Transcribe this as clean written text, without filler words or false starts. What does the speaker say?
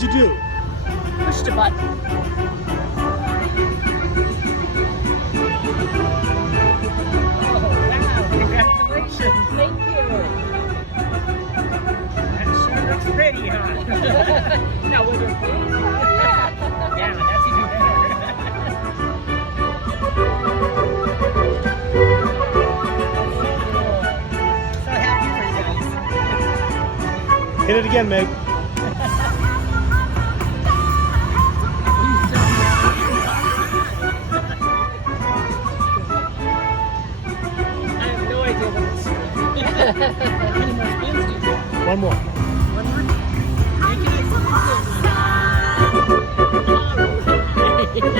What'd you do? Pushed a button. Oh, wow. Congratulations. Thank you. That sure looks pretty, huh? Now, with your face? Yeah, that's even better. So happy for you guys. Hit it again, Meg. I have no idea what this is. How many more spins do you get? One more. One more? You can